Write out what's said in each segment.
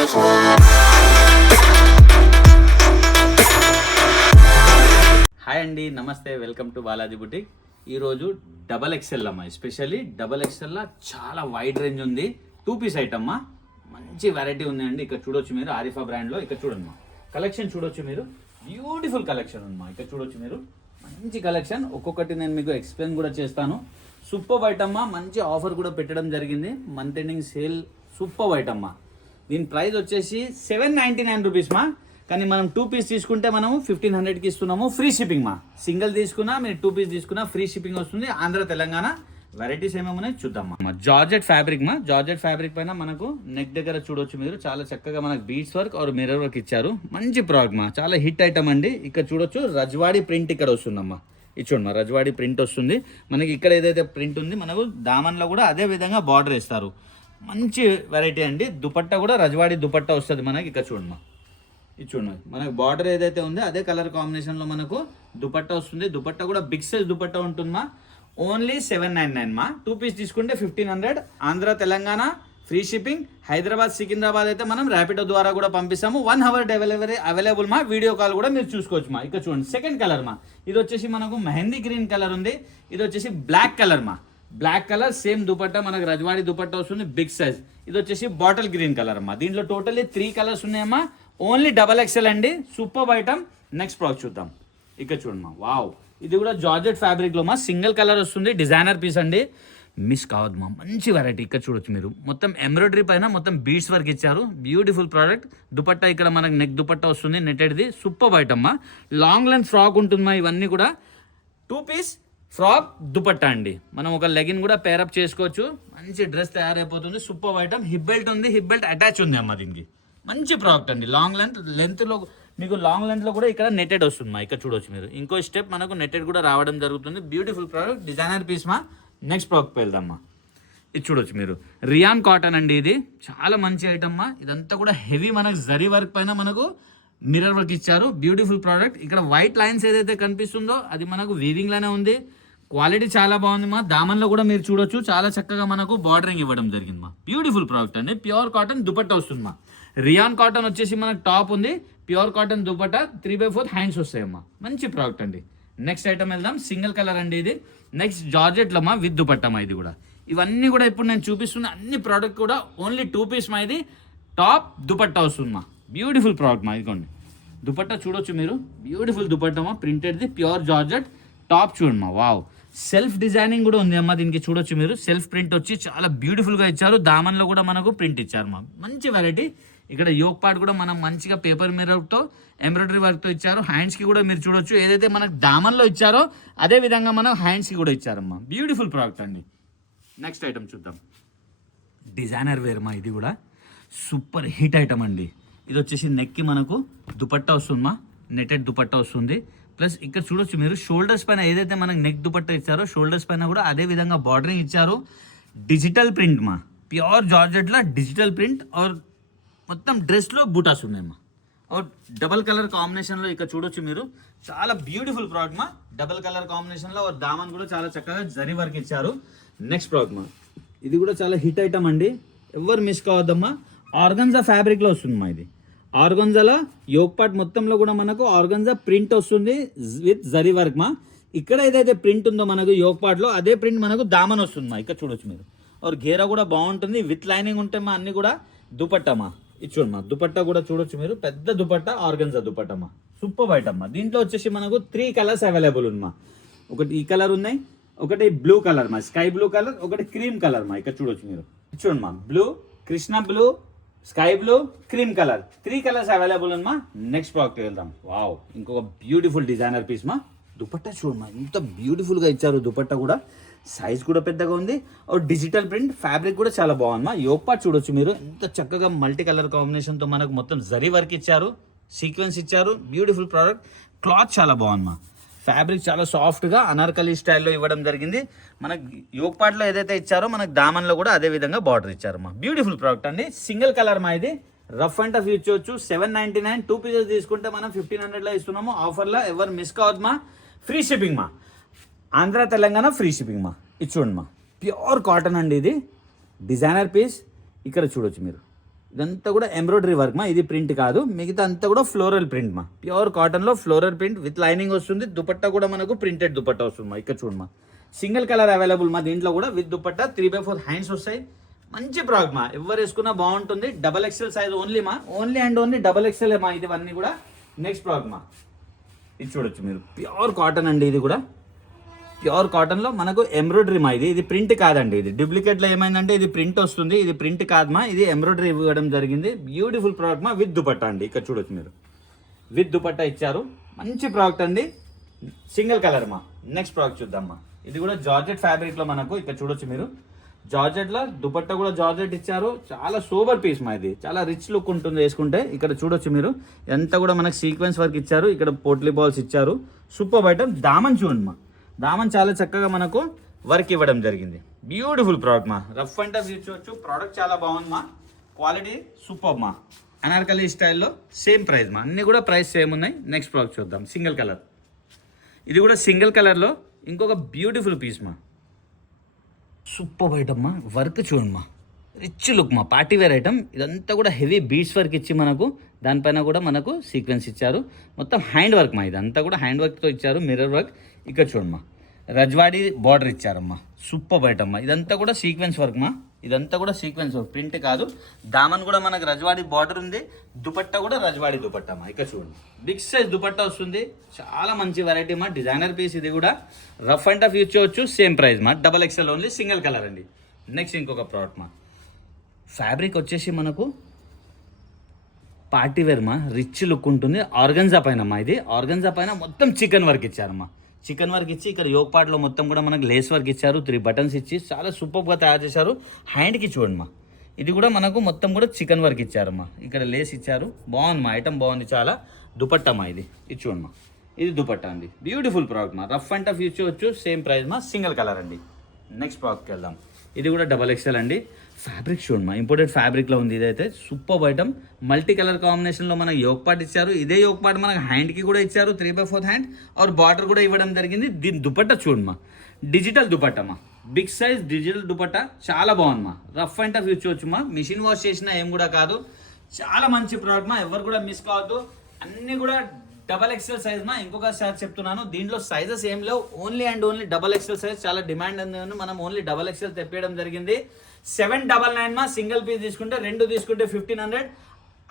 Hi అండి, నమస్తే, welcome to Balaji boutique. ఈరోజు డబల్ ఎక్స్ఎల్ అమ్మా, ఎస్పెషల్లీ డబల్ ఎక్స్ఎల్లో చాలా వైడ్ రేంజ్ ఉంది. 2 పీస్ ఐటమ్ అమ్మా, మంచి వెరైటీ ఉంది అండి. ఇక్కడ చూడొచ్చు మీరు, ఆరిఫా బ్రాండ్లో. ఇక్కడ చూడండి కలెక్షన్ చూడొచ్చు మీరు, బ్యూటిఫుల్ కలెక్షన్ అమ్మా. ఇక్కడ చూడొచ్చు మీరు, మంచి కలెక్షన్. ఒక్కొక్కటి నేను మీకు ఎక్స్ప్లెయిన్ కూడా చేస్తాను. సూపర్ ఐటమ్ అమ్మా, మంచి ఆఫర్ కూడా పెట్టడం జరిగింది. Month ending sale super item అమ్మా. దీని ప్రైస్ వచ్చేసి 799 రూపీస్ మా. కానీ మనం 2 పీస్ తీసుకుంటే మనము 1500కి ఇస్తున్నాము. ఫ్రీ షిప్పింగ్ మా. సింగిల్ తీసుకున్నా, మీరు 2 పీస్ తీసుకున్నా ఫ్రీ షిప్పింగ్ వస్తుంది. ఆంధ్ర తెలంగాణ. వెరైటీస్ ఏమేమున్నాయి చూద్దామా. జార్జెట్ ఫ్యాబ్రిక్ మా. జార్జెట్ ఫ్యాబ్రిక్ పైన మనకు నెక్ దగ్గర చూడొచ్చు మీరు, చాలా చక్కగా మనకు beads work or mirror work ఇచ్చారు. మంచి ప్రోడక్ట్ మా, చాలా హిట్ ఐటమ్ అండి. ఇక్కడ చూడొచ్చు రజ్వాడి ప్రింట్ ఇక్కడ వస్తుందమ్మా. ఇది చూడమ్మా, రజ్వాడి ప్రింట్ వస్తుంది మనకి. ఇక్కడ ఏదైతే ప్రింట్ ఉంది మనకు దామన్లో కూడా అదే విధంగా బార్డర్ ఇస్తారు. మంచి వెరైటీ అండి. దుపట్టా కూడా రజ్వాడి దుపట్టా వస్తుంది మనకి. ఇక్కడ చూడమ్మా, ఇది చూడండి, మనకు బార్డర్ ఏదైతే ఉందో అదే కలర్ కాంబినేషన్లో మనకు దుపట్టా వస్తుంది. దుపట్టా కూడా బిగ్ సైజ్ దుపట్టా ఉంటుందమ్మా. ఓన్లీ 799 మా. 2 పీస్ తీసుకుంటే 1500. Andhra Telangana free shipping. హైదరాబాద్ సికింద్రాబాద్ అయితే మనం ర్యాపిడో ద్వారా కూడా పంపిస్తాము. 1 అవర్ డెలివరీ అవైలబుల్ మా. వీడియో కాల్ కూడా మీరు చూసుకోవచ్చు మా. ఇక్కడ చూడండి సెకండ్ కలర్ మా. ఇది వచ్చేసి మనకు మెహందీ గ్రీన్ కలర్ ఉంది. ఇది వచ్చేసి బ్లాక్ కలర్ మా. బ్లాక్ కలర్ సేమ్ దుపట్టా మనకు రజ్వాడి దుపట్టా వస్తుంది, బిగ్ సైజ్. ఇది వచ్చేసి బాటిల్ గ్రీన్ కలర్ అమ్మా. దీంట్లో టోటల్లీ 3 కలర్స్ ఉన్నాయమ్మా. ఓన్లీ డబల్ ఎక్స్ఎల్ అండి. Super item. నెక్స్ట్ ప్రోడక్ట్ చూద్దాం. ఇక్కడ చూడమ్మా, వావ్. ఇది కూడా జార్జెట్ ఫ్యాబ్రిక్లో మా. సింగిల్ కలర్ వస్తుంది, డిజైనర్ పీస్ అండి. మిస్ కావద్దు మా, మంచి వెరైటీ. ఇక్కడ చూడొచ్చు మీరు, మొత్తం ఎంబ్రాయిడరీ పైన మొత్తం బీడ్స్ వర్క్ ఇచ్చారు. Beautiful product. దుపట్టా ఇక్కడ మనకు నెక్ దుపట్టా వస్తుంది, నెట్టెడ్ది. సూపర్ ఐటమ్ మా. లాంగ్ లెంత్ ఫ్రాక్ ఉంటుందమ్మా. ఇవన్నీ కూడా 2 పీస్ ఫ్రాక్ దుపట్టా అండి. మనం ఒక లెగిన్ కూడా పేరప్ చేసుకోవచ్చు. మంచి డ్రెస్ తయారైపోతుంది. Super item. హిప్ బెల్ట్ ఉంది, హిప్ బెల్ట్ అటాచ్ ఉంది అమ్మ దీనికి. మంచి ప్రోడక్ట్ అండి. లాంగ్ లెంత్లో మీకు లాంగ్ లెంత్లో కూడా ఇక్కడ నెట్టెడ్ వస్తుంది మా. ఇక్కడ చూడొచ్చు మీరు, ఇంకో స్టెప్ మనకు నెట్టెడ్ కూడా రావడం జరుగుతుంది. బ్యూటిఫుల్ ప్రోడక్ట్, డిజైనర్ పీస్ మా. నెక్స్ట్ ప్రోడక్ట్ వెళ్దామా. ఇది చూడొచ్చు మీరు, రియాన్ కాటన్ అండి. ఇది చాలా మంచి ఐటమ్ మా. ఇదంతా కూడా హెవీ మనకు జరీ వర్క్ పైన మనకు మిర్రర్ వర్క్ ఇచ్చారు. Beautiful product. ఇక్కడ వైట్ లైన్స్ ఏదైతే కనిపిస్తుందో అది మనకు వీవింగ్ లోనే ఉంది. క్వాలిటీ చాలా బాగుంది మా. దామన్లో కూడా మీరు చూడొచ్చు, చాలా చక్కగా మనకు బార్డరింగ్ ఇవ్వడం జరిగింది మా. బ్యూటిఫుల్ ప్రోడక్ట్ అండి. ప్యూర్ కాటన్ దుపట్టా వస్తుంది మా. రియాన్ కాటన్ వచ్చేసి మనకు టాప్ ఉంది. ప్యూర్ కాటన్ దుపట్టా 3/4 హ్యాండ్స్ వస్తాయమ్మా. మంచి ప్రోడక్ట్ అండి. నెక్స్ట్ ఐటమ్ వెళ్దాం. సింగిల్ కలర్ అండి ఇది. నెక్స్ట్ జార్జెట్లో మా, విత్ దుపట్టా మా. ఇది కూడా, ఇవన్నీ కూడా ఇప్పుడు నేను చూపిస్తున్న అన్ని ప్రోడక్ట్ కూడా ఓన్లీ 2 పీస్ మా. ఇది టాప్ దుపట్టా వస్తుంది మా. బ్యూటిఫుల్ ప్రోడక్ట్ మా. ఇదిగోండి దుపట్టా చూడొచ్చు మీరు, బ్యూటిఫుల్ దుపట్టా మా. ప్రింటెడ్ది ప్యూర్ జార్జెట్. టాప్ చూడండి మా, వావ్. సెల్ఫ్ డిజైనింగ్ కూడా ఉంది అమ్మా దీనికి. చూడొచ్చు మీరు, సెల్ఫ్ ప్రింట్ వచ్చి చాలా బ్యూటిఫుల్గా ఇచ్చారు. దామన్లో కూడా మనకు ప్రింట్ ఇచ్చారు మా. మంచి వెరైటీ. ఇక్కడ యోక్ పార్ట్ కూడా మనం మంచిగా పేపర్ మిర్రర్తో ఎంబ్రాయిడరీ వర్క్తో ఇచ్చారు. హ్యాండ్స్కి కూడా మీరు చూడొచ్చు, ఏదైతే మనకు దామన్లో ఇచ్చారో అదే విధంగా మనం హ్యాండ్స్కి కూడా ఇచ్చారమ్మా. బ్యూటిఫుల్ ప్రోడక్ట్ అండి. నెక్స్ట్ ఐటమ్ చూద్దాం. డిజైనర్ వేర్ మా. ఇది కూడా సూపర్ హిట్ ఐటమ్ అండి. ఇది వచ్చేసి నెక్కి మనకు దుపట్టా వస్తుంది మా. నెట్టెడ్ దుపట్టా వస్తుంది. ప్లస్ ఇక్కడ చూడొచ్చు మీరు, షోల్డర్స్ పైన ఏదైతే మనకు నెక్ దుపట్టా ఇచ్చారో షోల్డర్స్ పైన కూడా అదే విధంగా బార్డరింగ్ ఇచ్చారు. డిజిటల్ ప్రింట్ మా. ప్యూర్ జార్జెట్లో డిజిటల్ ప్రింట్ ఆర్ మొత్తం డ్రెస్లో బూటాస్ ఉన్నాయమ్మా. డబల్ కలర్ కాంబినేషన్లో ఇక్కడ చూడొచ్చు మీరు, చాలా బ్యూటిఫుల్ ప్రోడక్ట్ మా. డబల్ కలర్ కాంబినేషన్లో దామన్ కూడా చాలా చక్కగా జరీ వర్క్ ఇచ్చారు. నెక్స్ట్ ప్రోడక్ట్ మా. ఇది కూడా చాలా హిట్ ఐటమ్ అండి, ఎవరు మిస్ కావద్దమ్మా. ఆర్గన్జా ఫ్యాబ్రిక్లో వస్తుంది మా. ఇది ఆర్గన్జాలో యోక్ పార్ట్ మొత్తంలో కూడా మనకు ఆర్గన్జా ప్రింట్ వస్తుంది విత్ జరీ వర్క్ మా. ఇక్కడ ఏదైతే ప్రింట్ ఉందో మనకు యోక్ పార్ట్లో అదే ప్రింట్ మనకు దామన్ వస్తుంది మా. ఇక్కడ చూడొచ్చు మీరు, और घेरा కూడా బాగుంటుంది, విత్ లైనింగ్ ఉంటే మా. అన్ని కూడా దుపట్టా మా. ఇది చూడమ్మా, దుపట్టా కూడా చూడొచ్చు మీరు, పెద్ద దుపట్టా, ఆర్గన్జా దుపట్టా మా. సూపర్ ఐటమ్ మా. దీంట్లో వచ్చేసి మనకు 3 కలర్స్ అవైలబుల్ ఉందమ్మా. ఒకటి ఈ కలర్ ఉన్నాయి, ఒకటి బ్లూ కలర్ మా, స్కై బ్లూ కలర్, ఒకటి క్రీమ్ కలర్ మా. ఇక్కడ చూడొచ్చు మీరు, చూడమ్మా, blue, Krishna blue, sky blue, cream colour, 3 colours available ఉందమ్మా. నెక్స్ట్ ప్రోడక్ట్ వెళ్దాం. వావ్, ఇంకొక బ్యూటిఫుల్ డిజైనర్ పీస్ మా. దుపట్టా చూడమ్మా, ఎంత బ్యూటిఫుల్గా ఇచ్చారు. దుపట్టా కూడా సైజ్ కూడా పెద్దగా ఉంది. డిజిటల్ ప్రింట్ ఫ్యాబ్రిక్ కూడా చాలా బాగుందమ్మా. యోక్ పార్ట్ చూడొచ్చు మీరు, ఎంత చక్కగా మల్టీ కలర్ కాంబినేషన్తో మనకు మొత్తం జరీ వర్క్ ఇచ్చారు, సీక్వెన్స్ ఇచ్చారు. Beautiful product. క్లాత్ చాలా బాగుందమ్మా. ఫ్యాబ్రిక్ చాలా సాఫ్ట్గా అనార్కలి స్టైల్లో ఇవ్వడం జరిగింది. మనకు యోక్ పార్ట్లో ఏదైతే ఇచ్చారో మనకు దామన్లో కూడా అదే విధంగా బార్డర్ ఇచ్చారమ్మా. బ్యూటిఫుల్ ప్రోడక్ట్ అండి. సింగిల్ కలర్ మా. ఇది రఫ్ అండ్ టఫ్ యూజ్ చేయొచ్చు. 799, 2 పీసెస్ తీసుకుంటే మనం 1500లో ఇస్తున్నాము. ఆఫర్లో ఎవరు మిస్ కావద్దు మా. ఫ్రీ షిప్పింగ్ మా. ఆంధ్ర తెలంగాణ ఫ్రీ షిప్పింగ్ మా. ఇది చూడండి మా, ప్యూర్ కాటన్ అండి. ఇది డిజైనర్ పీస్. ఇక్కడ చూడొచ్చు మీరు, ఇదంతా కూడా ఎంబ్రాయిడరీ వర్క్ మా, ఇది ప్రింట్ కాదు, మిగతా అంతా కూడా ఫ్లోరల్ ప్రింట్ మా, ప్యూర్ కాటన్లో ఫ్లోరల్ ప్రింట్ విత్ లైనింగ్ వస్తుంది. దుపట్టా కూడా మనకు ప్రింటెడ్ దుపట్టా వస్తుంది మా. ఇక్కడ చూడమా, సింగిల్ కలర్ అవైలబుల్ మా దీంట్లో కూడా విత్ దుపట్టా. 3/4 హ్యాండ్స్ వస్తాయి. మంచి ప్రాడక్ట్ మా, ఎవరు వేసుకున్నా బాగుంటుంది. డబల్ ఎక్స్ఎల్ సైజ్ ఓన్లీ మా, only and only double XL మా ఇవన్నీ కూడా. నెక్స్ట్ ప్రాడక్ట్ మా, ఇది చూడొచ్చు మీరు, ప్యూర్ కాటన్ అండి. ఇది కూడా ప్యూర్ కాటన్లో మనకు ఎంబ్రాయిడరీ మా, ఇది ప్రింట్ కాదండి. ఇది డూప్లికేట్లో ఏమైందంటే ఇది ప్రింట్ వస్తుంది, ఇది ప్రింట్ కాదు మా, ఇది ఎంబ్రాయిడరీ ఇవ్వడం జరిగింది. బ్యూటిఫుల్ ప్రోడక్ట్ మా, విత్ దుపట్టా అండి. ఇక్కడ చూడొచ్చు మీరు, విత్ దుపట్టా ఇచ్చారు. మంచి ప్రోడక్ట్ అండి, సింగిల్ కలర్ మా. నెక్స్ట్ ప్రోడక్ట్ చూద్దాం మా, ఇది కూడా జార్జెట్ ఫ్యాబ్రిక్లో మనకు ఇక్కడ చూడొచ్చు మీరు. జార్జెట్లో దుపట్టా కూడా జార్జెట్ ఇచ్చారు. చాలా సూపర్ పీస్ మా, ఇది చాలా రిచ్ లుక్ ఉంటుంది వేసుకుంటే. ఇక్కడ చూడొచ్చు మీరు, ఎంత కూడా మనకు సీక్వెన్స్ వర్క్ ఇచ్చారు. ఇక్కడ పోట్లీ బాల్స్ ఇచ్చారు. Super item. దామన్ చూడండి మా, దామన్ చాలా చక్కగా మనకు వర్క్ ఇవ్వడం జరిగింది. బ్యూటిఫుల్ ప్రోడక్ట్ మా, రఫ్ అండ్ టఫ్ చూడొచ్చు. ప్రోడక్ట్ చాలా బాగుంది మా, క్వాలిటీ సూపర్ మా. అనార్కలి స్టైల్లో సేమ్ ప్రైస్ మా, అన్నీ కూడా ప్రైస్ సేమ్ ఉన్నాయి. నెక్స్ట్ ప్రోడక్ట్ చూద్దాం, సింగిల్ కలర్. ఇది కూడా సింగిల్ కలర్లో ఇంకొక బ్యూటిఫుల్ పీస్ మా, సూపర్ ఐటమ్ మా. వర్క్ చూడండి మా, రిచ్ లుక్ మా, పార్టీ వేర్ ఐటమ్. ఇదంతా కూడా హెవీ బీడ్స్ వర్క్ ఇచ్చి మనకు దానిపైన కూడా మనకు సీక్వెన్స్ ఇచ్చారు. మొత్తం హ్యాండ్ వర్క్ మా, ఇదంతా కూడా హ్యాండ్ వర్క్తో ఇచ్చారు. Mirror work. ఇక్కడ చూడమ్మా, రజ్వాడి బార్డర్ ఇచ్చారమ్మా. సూపర్ ఐటమ్ మా, ఇదంతా కూడా సీక్వెన్స్ వర్క్ మా, ఇదంతా కూడా సీక్వెన్స్ వర్క్, ప్రింట్ కాదు. దామన్ కూడా మనకు రజ్వాడి బార్డర్ ఉంది. దుపట్టా కూడా రజ్వాడి దుపట్టా మా. ఇక్కడ చూడండి, బిగ్ సైజ్ దుపట్టా వస్తుంది. చాలా మంచి వెరైటీ మా, డిజైనర్ పీస్. ఇది కూడా రఫ్ అండ్ టఫ్ యూజ్ చేయవచ్చు. సేమ్ ప్రైస్ మా, double XL only, single colour అండి. నెక్స్ట్ ఇంకొక ప్రోడక్ట్ మా, ఫ్యాబ్రిక్ వచ్చేసి మనకు పార్టీ వేర్ మా, రిచ్ లుక్ ఉంటుంది. ఆర్గన్జా పైన మా, ఇది ఆర్గన్జా పైన మొత్తం చికెన్ వర్క్ ఇచ్చారమ్మా. చికెన్ వర్క్ ఇచ్చి ఇక్కడ యోగ్ పార్ట్లో మొత్తం కూడా మనకు లేస్ వర్క్ ఇచ్చారు. 3 బటన్స్ ఇచ్చి చాలా సూపర్గా తయారు చేశారు. హ్యాండ్కి చూడండి మా, ఇది కూడా మనకు మొత్తం కూడా చికెన్ వర్క్ ఇచ్చారమ్మా. ఇక్కడ లేస్ ఇచ్చారు. బాగుంది మా, ఐటమ్ బాగుంది చాలా. దుపట్టా మా, ఇది చూడండి మా, ఇది దుపట్టా అండి. బ్యూటిఫుల్ ప్రోడక్ట్ మా, రఫ్ అండ్ టఫ్ యూజ్ చేయవచ్చు. సేమ్ ప్రైస్ మా, సింగిల్ కలర్ అండి. నెక్స్ట్ ప్రోడక్ట్కి వెళ్దాం. ఇది కూడా డబల్ ఎక్స్ఎల్ అండి. ఫ్యాబ్రిక్ చూడండి మా, ఇంపోర్టెడ్ ఫ్యాబ్రిక్లో ఉంది. ఇదైతే సూపర్ ఐటమ్. మల్టీ కలర్ కాంబినేషన్లో మనకు యోగ్ పార్ట్ ఇచ్చారు. ఇదే యోగ్ పార్ట్ మనకు హ్యాండ్కి కూడా ఇచ్చారు. 3/4 హ్యాండ్ ఆర్ బార్డర్ కూడా ఇవ్వడం జరిగింది. దీని దుపట్టా చూడండి మా, డిజిటల్ దుపట్టా మా, బిగ్ సైజ్ డిజిటల్ దుపట్టా. చాలా బాగుంది మా, రఫ్ అండ్ టఫ్ యూజ్ చేయవచ్చు మా. మిషన్ వాష్ చేసినా ఏం కూడా కాదు. చాలా మంచి ప్రోడక్ట్ మా, ఎవరు కూడా మిస్ కావద్దు. అన్నీ కూడా డబల్ ఎక్స్ఎల్ సైజ్ మా. ఇంకొక సార్ చెప్తున్నాను, దీంట్లో సైజెస్ ఏం లేవు, only and only double XL size. చాలా డిమాండ్ ఉంది, మనం ఓన్లీ డబల్ ఎక్స్ఎల్ తెప్పేయడం జరిగింది. 799 మా, సింగిల్ పీస్ తీసుకుంటే, 2 తీసుకుంటే 1500.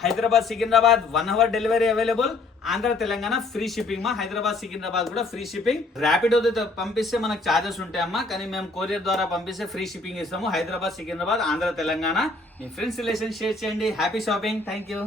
Hyderabad Secunderabad 1 hour delivery available. Andhra Telangana free shipping మా. హైదరాబాద్ సికింద్రాబాద్ కూడా ఫ్రీ షిప్పింగ్. ర్యాపిడో పంపిస్తే మనకు ఛార్జెస్ ఉంటాయమ్మా, కానీ మేము కొరియర్ ద్వారా పంపిస్తే ఫ్రీ షిప్పింగ్ ఇస్తాము. హైదరాబాద్ సికింద్రాబాద్ ఆంధ్ర తెలంగాణ. మీ ఫ్రెండ్స్ రిలేషన్ షేర్ చేయండి. Happy shopping. Thank you.